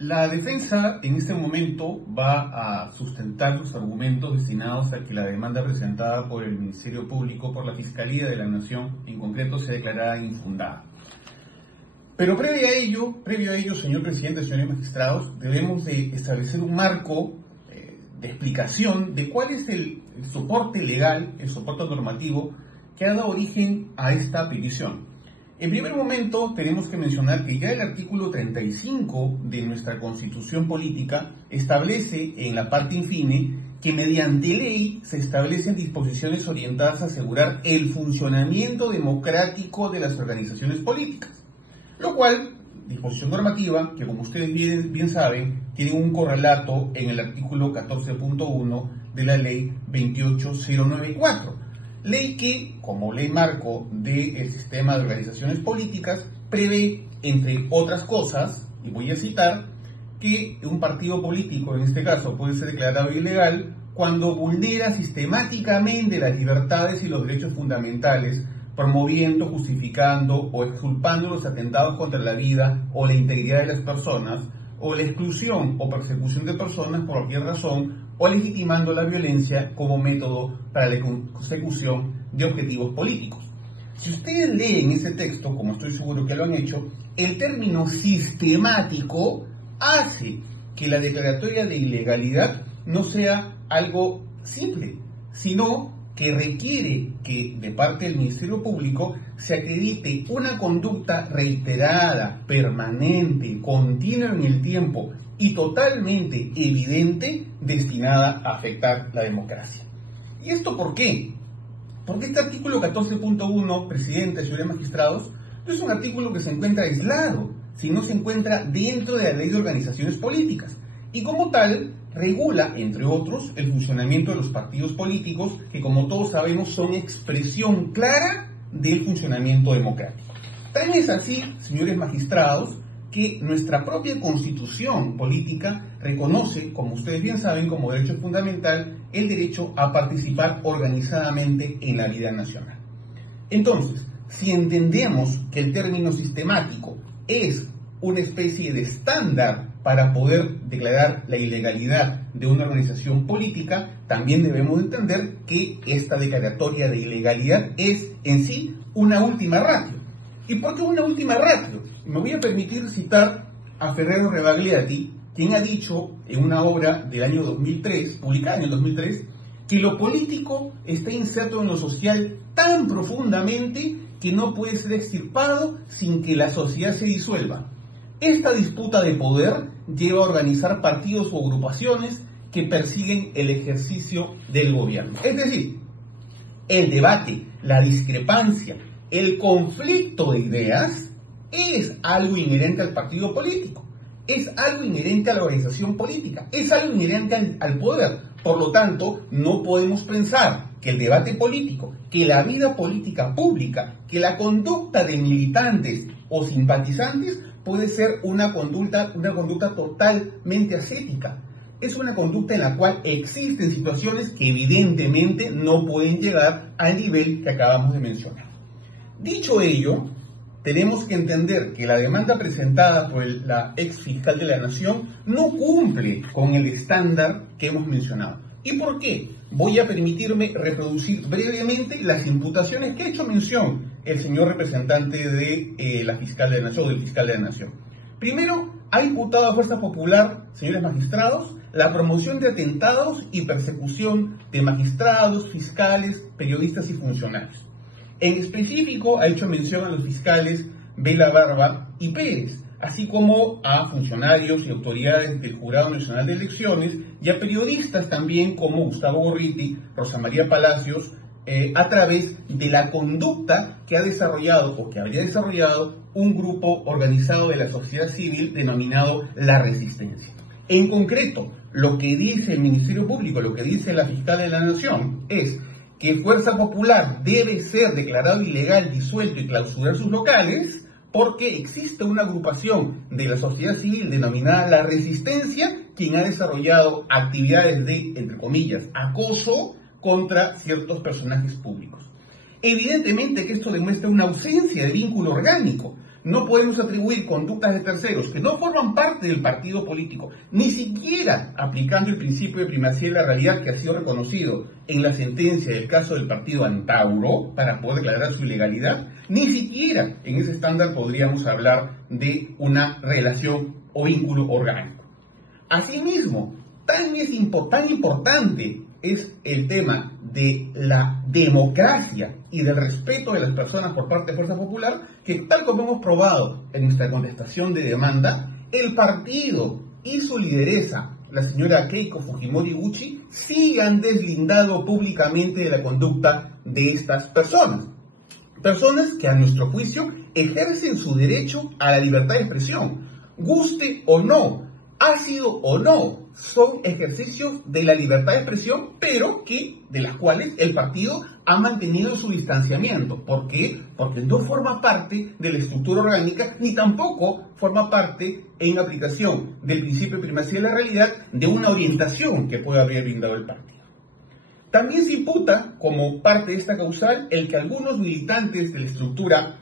La defensa en este momento va a sustentar los argumentos destinados a que la demanda presentada por el Ministerio Público por la Fiscalía de la Nación en concreto sea declarada infundada. Pero previo a ello, señor presidente, señores magistrados, debemos de establecer un marco de explicación de cuál es el soporte legal, el soporte normativo que ha dado origen a esta petición. En primer momento, tenemos que mencionar que ya el artículo 35 de nuestra Constitución Política establece en la parte infine que mediante ley se establecen disposiciones orientadas a asegurar el funcionamiento democrático de las organizaciones políticas, lo cual, disposición normativa, que como ustedes bien saben, tiene un correlato en el artículo 14.1 de la ley 28094. Ley que, como ley marco del sistema de organizaciones políticas, prevé, entre otras cosas, y voy a citar, que un partido político, en este caso, puede ser declarado ilegal cuando vulnera sistemáticamente las libertades y los derechos fundamentales, promoviendo, justificando o exculpando los atentados contra la vida o la integridad de las personas, o la exclusión o persecución de personas por cualquier razón, o legitimando la violencia como método para la consecución de objetivos políticos. Si ustedes leen ese texto, como estoy seguro que lo han hecho, el término sistemático hace que la declaratoria de ilegalidad no sea algo simple, sino que requiere que de parte del Ministerio Público se acredite una conducta reiterada, permanente, continua en el tiempo y totalmente evidente destinada a afectar la democracia. ¿Y esto por qué? Porque este artículo 14.1, presidente, señores magistrados, no es un artículo que se encuentra aislado, sino se encuentra dentro de la ley de organizaciones políticas y como tal regula, entre otros, el funcionamiento de los partidos políticos que, como todos sabemos, son expresión clara del funcionamiento democrático. También es así, señores magistrados, que nuestra propia Constitución política reconoce, como ustedes bien saben, como derecho fundamental, el derecho a participar organizadamente en la vida nacional. Entonces, si entendemos que el término sistemático es una especie de estándar para poder declarar la ilegalidad de una organización política, también debemos entender que esta declaratoria de ilegalidad es en sí una última ratio. ¿Y por qué una última ratio? Me voy a permitir citar a Ferrero Rebagliati, quien ha dicho en una obra del año 2003, publicada en el 2003, que lo político está inserto en lo social tan profundamente que no puede ser extirpado sin que la sociedad se disuelva. Esta disputa de poder lleva a organizar partidos o agrupaciones que persiguen el ejercicio del gobierno. Es decir, el debate, la discrepancia, el conflicto de ideas es algo inherente al partido político, es algo inherente a la organización política, es algo inherente al poder. Por lo tanto, no podemos pensar que el debate político, que la vida política pública, que la conducta de militantes o simpatizantes puede ser una conducta totalmente ascética. Es una conducta en la cual existen situaciones que evidentemente no pueden llegar al nivel que acabamos de mencionar. Dicho ello, tenemos que entender que la demanda presentada por la ex fiscal de la Nación no cumple con el estándar que hemos mencionado. ¿Y por qué? Voy a permitirme reproducir brevemente las imputaciones que ha hecho mención el señor representante de la fiscal de la Nación, o del fiscal de la Nación. Primero, ha imputado a Fuerza Popular, señores magistrados, la promoción de atentados y persecución de magistrados, fiscales, periodistas y funcionarios. En específico, ha hecho mención a los fiscales Vela Barba y Pérez, así como a funcionarios y autoridades del Jurado Nacional de Elecciones y a periodistas también como Gustavo Gorriti, Rosa María Palacios, a través de la conducta que ha desarrollado o que habría desarrollado un grupo organizado de la sociedad civil denominado La Resistencia. En concreto, lo que dice el Ministerio Público, lo que dice la fiscal de la Nación es que Fuerza Popular debe ser declarado ilegal, disuelto y clausurar sus locales porque existe una agrupación de la sociedad civil denominada La Resistencia, quien ha desarrollado actividades de, entre comillas, acoso contra ciertos personajes públicos. Evidentemente que esto demuestra una ausencia de vínculo orgánico, no podemos atribuir conductas de terceros que no forman parte del partido político, ni siquiera aplicando el principio de primacía de la realidad que ha sido reconocido en la sentencia del caso del partido Antauro para poder declarar su ilegalidad, ni siquiera en ese estándar podríamos hablar de una relación o vínculo orgánico. Asimismo, tan importante es el tema de la democracia y del respeto de las personas por parte de Fuerza Popular, que tal como hemos probado en nuestra contestación de demanda, el partido y su lideresa, la señora Keiko Fujimori Gucci, sí han deslindado públicamente de la conducta de estas personas. Personas que a nuestro juicio ejercen su derecho a la libertad de expresión, guste o no, ácido o no, son ejercicios de la libertad de expresión, pero de las cuales el partido ha mantenido su distanciamiento. ¿Por qué? Porque no forma parte de la estructura orgánica, ni tampoco forma parte, en aplicación del principio de primacía de la realidad, de una orientación que pueda haber brindado el partido. También se imputa, como parte de esta causal, el que algunos militantes de la estructura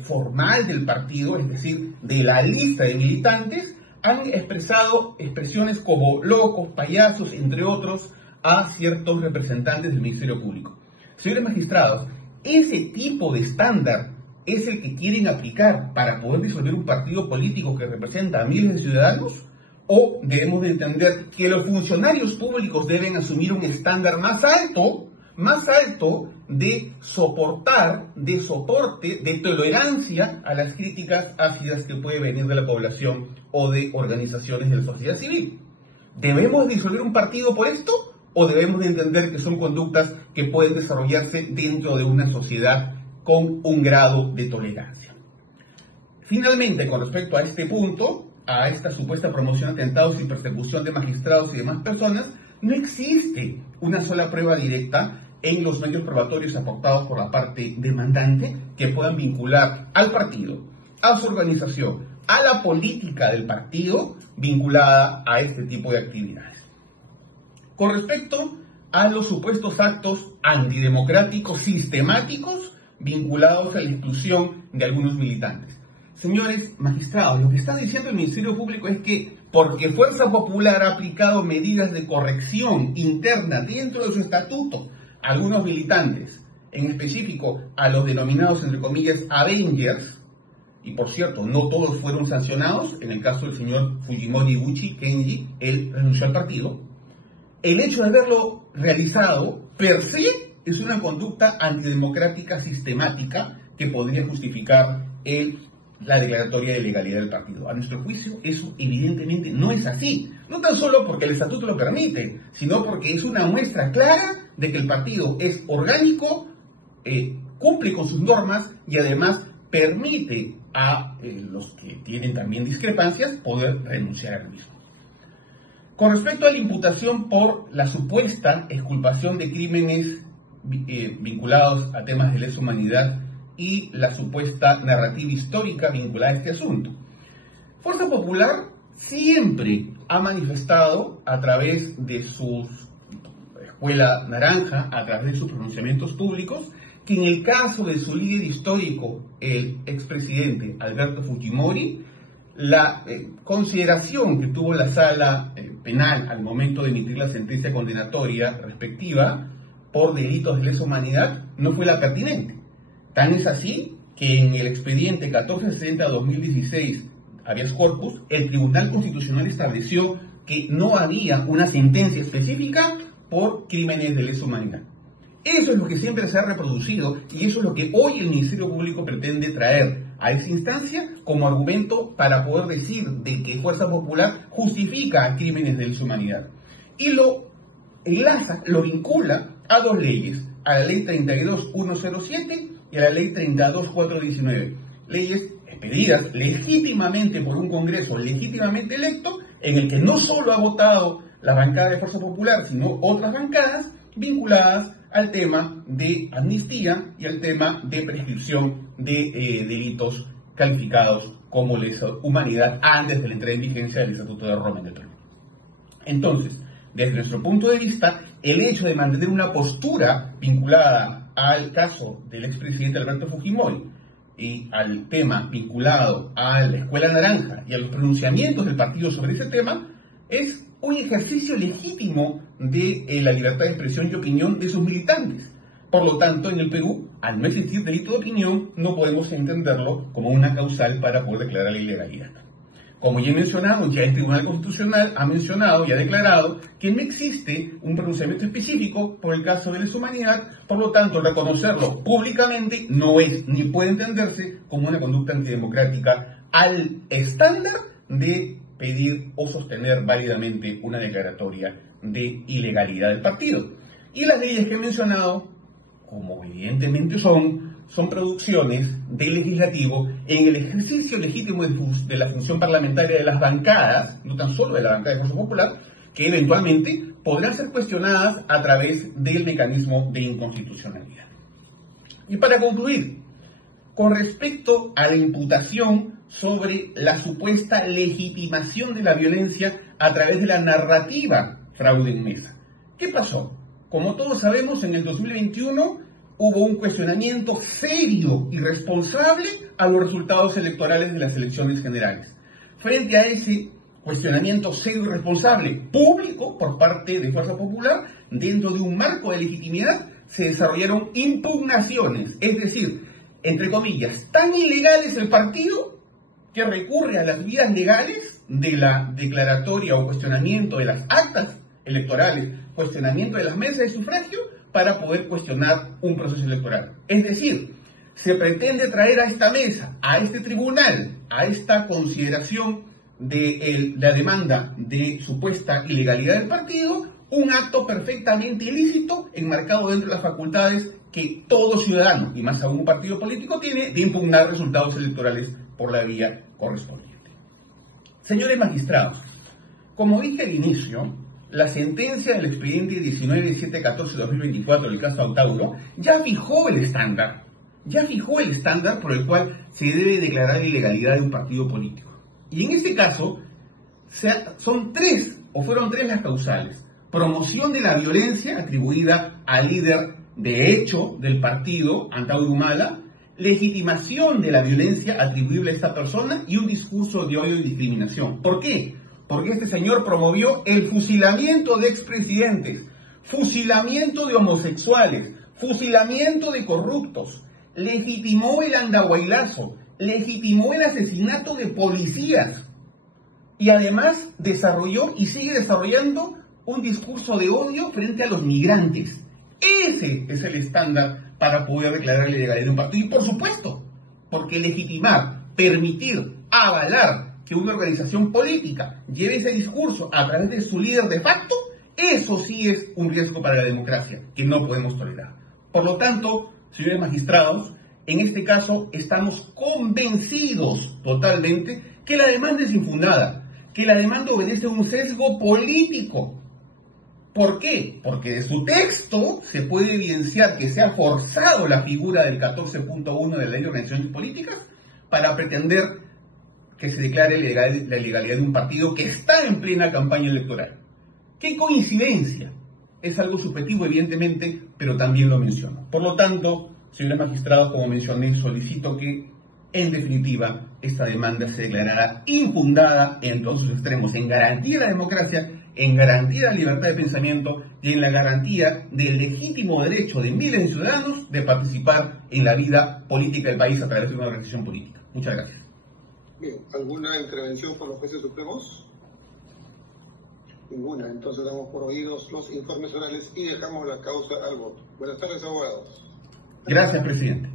formal del partido, es decir, de la lista de militantes, han expresado expresiones como locos, payasos, entre otros, a ciertos representantes del Ministerio Público. Señores magistrados, ese tipo de estándar es el que quieren aplicar para poder disolver un partido político que representa a miles de ciudadanos, o debemos de entender que los funcionarios públicos deben asumir un estándar más alto de soportar, de soporte, de tolerancia a las críticas ácidas que puede venir de la población o de organizaciones de la sociedad civil. ¿Debemos disolver un partido por esto? ¿O debemos de entender que son conductas que pueden desarrollarse dentro de una sociedad con un grado de tolerancia? Finalmente, con respecto a este punto, a esta supuesta promoción de atentados y persecución de magistrados y demás personas, no existe una sola prueba directa en los medios probatorios aportados por la parte demandante que puedan vincular al partido, a su organización, a la política del partido vinculada a este tipo de actividades. Con respecto a los supuestos actos antidemocráticos sistemáticos vinculados a la exclusión de algunos militantes. Señores magistrados, lo que está diciendo el Ministerio Público es que porque Fuerza Popular ha aplicado medidas de corrección interna dentro de su estatuto a algunos militantes, en específico a los denominados, entre comillas, Avengers, y por cierto, no todos fueron sancionados, en el caso del señor Fujimori Gucci, Kenji, él renunció al partido, el hecho de haberlo realizado, per se, es una conducta antidemocrática sistemática que podría justificar la declaratoria de legalidad del partido. A nuestro juicio, eso evidentemente no es así. No tan solo porque el estatuto lo permite, sino porque es una muestra clara de que el partido es orgánico, cumple con sus normas y además permite a los que tienen también discrepancias poder renunciar al mismo. Con respecto a la imputación por la supuesta exculpación de crímenes vinculados a temas de lesa humanidad y la supuesta narrativa histórica vinculada a este asunto, Fuerza Popular siempre ha manifestado a través de su Escuela Naranja, a través de sus pronunciamientos públicos, que en el caso de su líder histórico, el expresidente Alberto Fujimori, la consideración que tuvo la sala penal al momento de emitir la sentencia condenatoria respectiva por delitos de lesa humanidad no fue la pertinente. Tan es así que en el expediente 1460-2016 habeas corpus, el Tribunal Constitucional estableció que no había una sentencia específica por crímenes de lesa humanidad. Eso es lo que siempre se ha reproducido y eso es lo que hoy el Ministerio Público pretende traer a esa instancia como argumento para poder decir de que Fuerza Popular justifica crímenes de lesa humanidad. Y lo enlaza, lo vincula a dos leyes, a la ley 32.107 y a la ley 32.419, leyes expedidas legítimamente por un Congreso legítimamente electo, en el que no solo ha votado la bancada de Fuerza Popular, sino otras bancadas vinculadas al tema de amnistía y al tema de prescripción de delitos calificados como lesa humanidad antes de la entrada en vigencia del Estatuto de Roma en el Perú. Entonces, desde nuestro punto de vista, el hecho de mantener una postura vinculada al caso del expresidente Alberto Fujimori y al tema vinculado a la Escuela Naranja y a los pronunciamientos del partido sobre ese tema, es un ejercicio legítimo de la libertad de expresión y opinión de sus militantes. Por lo tanto, en el Perú, al no existir delito de opinión, no podemos entenderlo como una causal para poder declarar la ilegalidad. Como ya he mencionado, ya el Tribunal Constitucional ha mencionado y ha declarado que no existe un pronunciamiento específico por el caso de lesa humanidad, por lo tanto, reconocerlo públicamente no es ni puede entenderse como una conducta antidemocrática al estándar de pedir o sostener válidamente una declaratoria de ilegalidad del partido. Y las leyes que he mencionado, como evidentemente son producciones del legislativo en el ejercicio legítimo de la función parlamentaria de las bancadas, no tan solo de la bancada de Fuerza Popular, que eventualmente podrán ser cuestionadas a través del mecanismo de inconstitucionalidad. Y para concluir, con respecto a la imputación sobre la supuesta legitimación de la violencia a través de la narrativa fraude en mesa. ¿Qué pasó? Como todos sabemos, en el 2021 hubo un cuestionamiento serio y responsable a los resultados electorales de las elecciones generales. Frente a ese cuestionamiento serio y responsable público por parte de Fuerza Popular, dentro de un marco de legitimidad, se desarrollaron impugnaciones, es decir, entre comillas, tan ilegal es el partido que recurre a las vías legales de la declaratoria o cuestionamiento de las actas electorales, cuestionamiento de las mesas de sufragio, para poder cuestionar un proceso electoral. Es decir, se pretende traer a esta mesa, a este tribunal, a esta consideración de la demanda de supuesta ilegalidad del partido, un acto perfectamente ilícito enmarcado dentro de las facultades que todo ciudadano, y más aún un partido político, tiene de impugnar resultados electorales por la vía correspondiente. Señores magistrados, como dije al inicio, la sentencia del expediente 19.714/2024 del caso Antauro ya fijó el estándar por el cual se debe declarar la ilegalidad de un partido político. Y en este caso, fueron tres las causales: promoción de la violencia atribuida al líder de hecho del partido, Antauro Humala, legitimación de la violencia atribuible a esta persona y un discurso de odio y discriminación. ¿Por qué? Porque este señor promovió el fusilamiento de expresidentes, fusilamiento de homosexuales, fusilamiento de corruptos, legitimó el andahuaylazo, legitimó el asesinato de policías y además desarrolló y sigue desarrollando un discurso de odio frente a los migrantes. Ese es el estándar para poder declarar la ilegalidad de un partido. Y por supuesto, porque legitimar, permitir, avalar que una organización política lleve ese discurso a través de su líder de facto, eso sí es un riesgo para la democracia, que no podemos tolerar. Por lo tanto, señores magistrados, en este caso estamos convencidos totalmente que la demanda es infundada, que la demanda obedece a un sesgo político. ¿Por qué? Porque de su texto se puede evidenciar que se ha forzado la figura del 14.1 de la Ley de Organizaciones Políticas para pretender que se declare la ilegalidad de un partido que está en plena campaña electoral. ¡Qué coincidencia! Es algo subjetivo, evidentemente, pero también lo menciono. Por lo tanto, señores magistrados, como mencioné, solicito que, en definitiva, esta demanda se declarará infundada en todos sus extremos, en garantía de la democracia, en garantía de la libertad de pensamiento y en la garantía del legítimo derecho de miles de ciudadanos de participar en la vida política del país a través de una organización política. Muchas gracias. Bien, ¿alguna intervención por los jueces supremos? Ninguna. Entonces damos por oídos los informes orales y dejamos la causa al voto. Buenas tardes, abogados. Gracias, presidente.